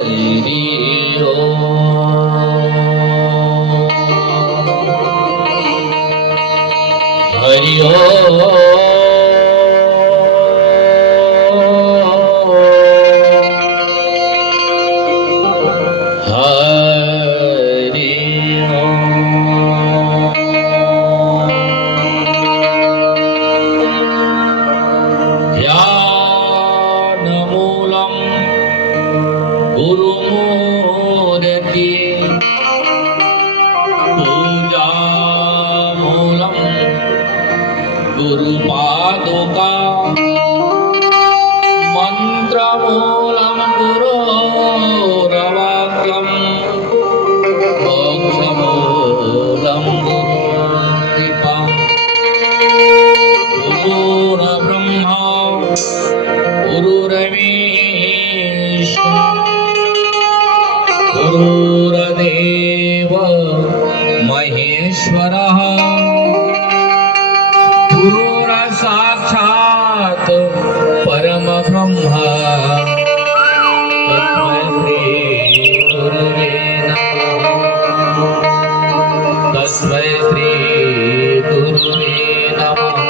हरि ओम हरि ओम हरि ओम ध्यानमूलम् गुरुमूर्ति पूजामूलम् गुरुपादुका मन्त्रमूलम् गुरोरवाक्यम् मोक्षमूलम् गुरुकृपा गुरुर्ब्रह्मा गुरुर्विष्णु गुरुर्देव महेश्वरः गुरुर्साक्षात् परमब्रह्म तस्मै श्री गुरुवे नमः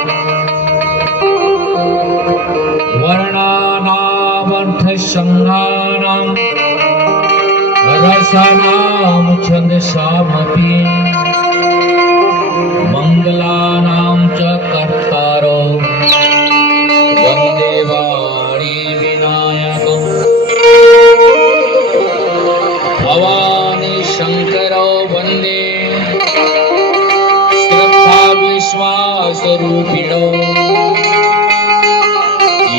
वर्णानामर्थसंज्ञानाम् रसानां छन्दसामपि मङ्गलानां च कर्तारो वन्दे वाणी विनायकं भवानी शङ्करो वन्दे श्रद्धा विश्वासरूपिणो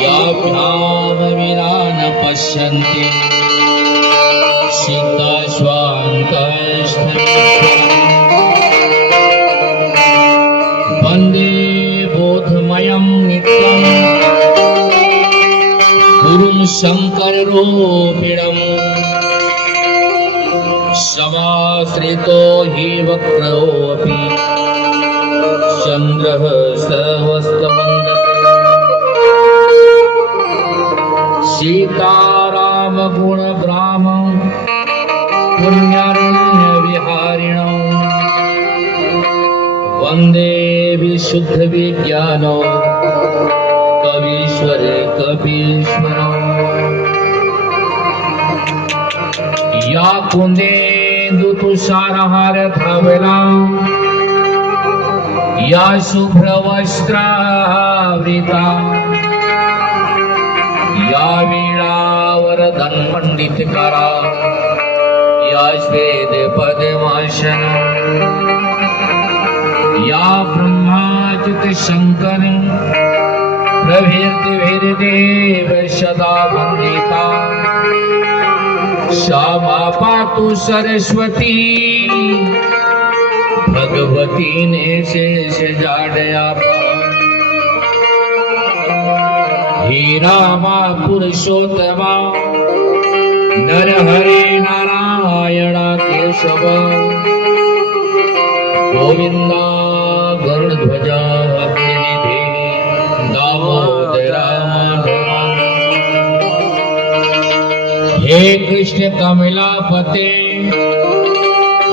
याभ्यां विना न पश्यन्ति वन्दे बोधमयं नित्यं गुरुं शङ्कररूपिणम् समाश्रितो हि वक्रोऽपि चन्द्रः सर्वस्तवन्दते सीतारामगुणग्रामं पुण्यरण्यविहारिणौ वन्दे विशुद्धविज्ञानो कवीश्वर कपीश्वरौ या कुन्देन्दुतुषारहारधवला या शुभ्रवस्त्रावृता या वीणावरदन्मण्डितकरा या श्वेतपद्मासना या ब्रह्माच्युत शङ्कर प्रभृतिभिर्देव सदा वन्दिता सा मा पातु सरस्वती भगवती ने शेष जाडया हे रामा पुरुषोत्तमा नरहरे नारायण केशव गोविंदा गरुड़ध्वजा अग्निनिधि दामोदरा हे कृष्ण कमलापते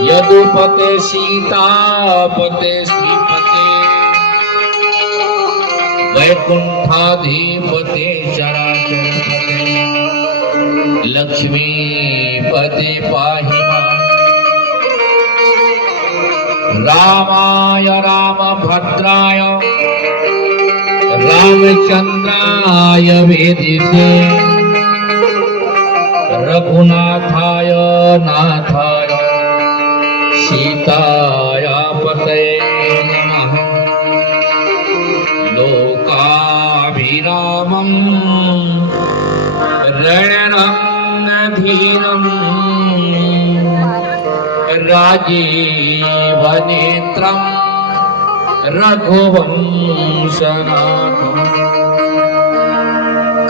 यदुपते सीतापते श्रीपते वैकुंठाधिपते चराचरपते लक्ष्मीपते पाहि मां रामाय रामभद्राय रामचंद्राय वेदिते रघुनाथाय नाथाय सीताय पतये नमः लोकाभिरामं रणरङ्गधीरम् राजीवनेत्रं रघुवंशनाथं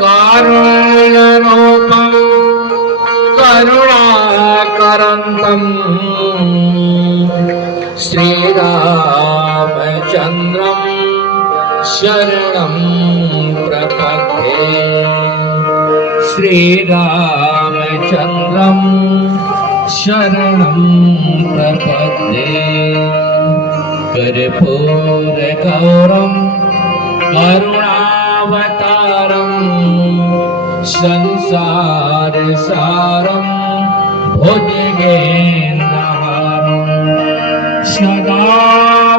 कारुण्यरूपं करुणाकरन्तं श्रीरामचन्द्रं शरणं प्रपद्ये श्रीरामचन्द्र रामचन्द्रं शरणं प्रपद्ये कर्पूरगौरं करुणावतारं संसारसारं भुजगेन्द्रहारं सदा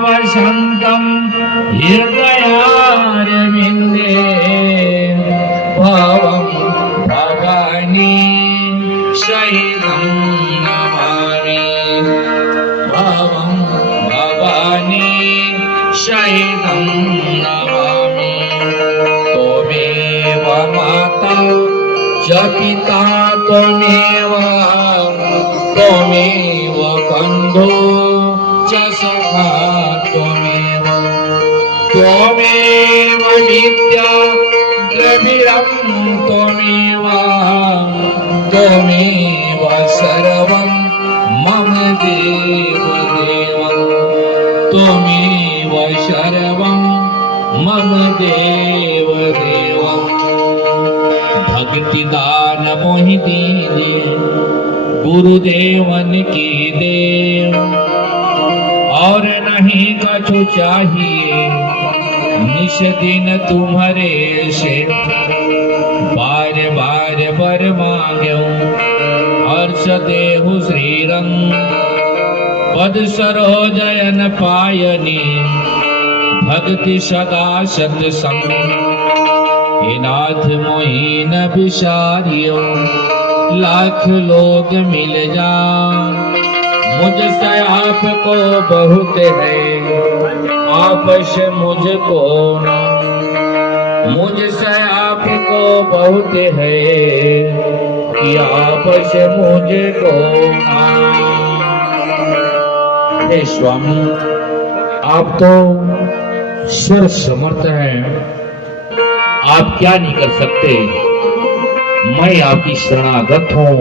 वसन्तं हृदयारविन्दे भवं भवानी सहितं नमामि भवं भवानी सहितं नमामि त्वमेव माता च पिता त्वमेव त्वमेव बन्धु च सखा त्वमेव त्वमेव विद्या द्रविणं त्वमेव त्वमेव सर्वं मम देवदेव त्वमेव सर्वं मम देवदेव भक्ति दान मोहि दीजे गुरुदेवन की देव और नहीं कछु चाहिए निश दिन तुम्हारे से बार बार बर मांग्यो हर्ष देहु श्रीरंग पद सरोजयन पायनी भक्ति सदा सत्संग हे नाथ मोहि न बिसारियो लाख लोग मिल जा मुझसे आपको बहुत है आपस मुझको ना मुझसे आपको बहुत है कि आपस मुझको ना। हे स्वामी आप तो सर्व समर्थ हैं आप क्या नहीं कर सकते मैं आपकी शरणागत हूँ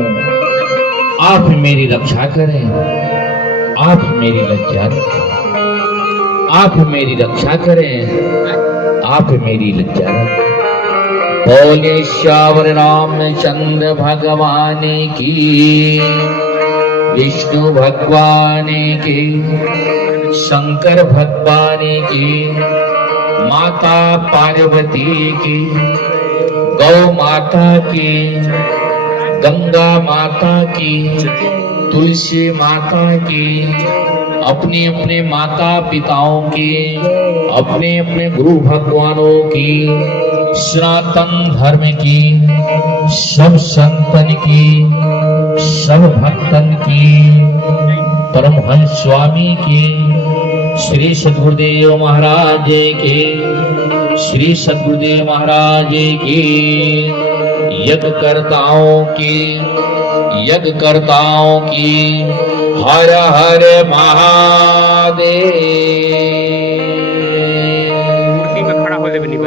आप मेरी रक्षा करें आप मेरी लज्जा रखें आप मेरी रक्षा करें आप मेरी लज्जा रखें। बोले श्यावर रामचंद्र भगवान की विष्णु भगवान की शंकर भगवान की माता पार्वती की गौ माता की गंगा माता की तुलसी माता की अपने अपने माता पिताओं की अपने अपने गुरु भगवानों की सनातन धर्म की सब संतन की सब भक्तन की परमहंस स्वामी की श्री सद्गुरुदेव महाराज के श्री सद्गुरुदेव महाराज की यज्ञकर्ताओं की हर हर महादेव।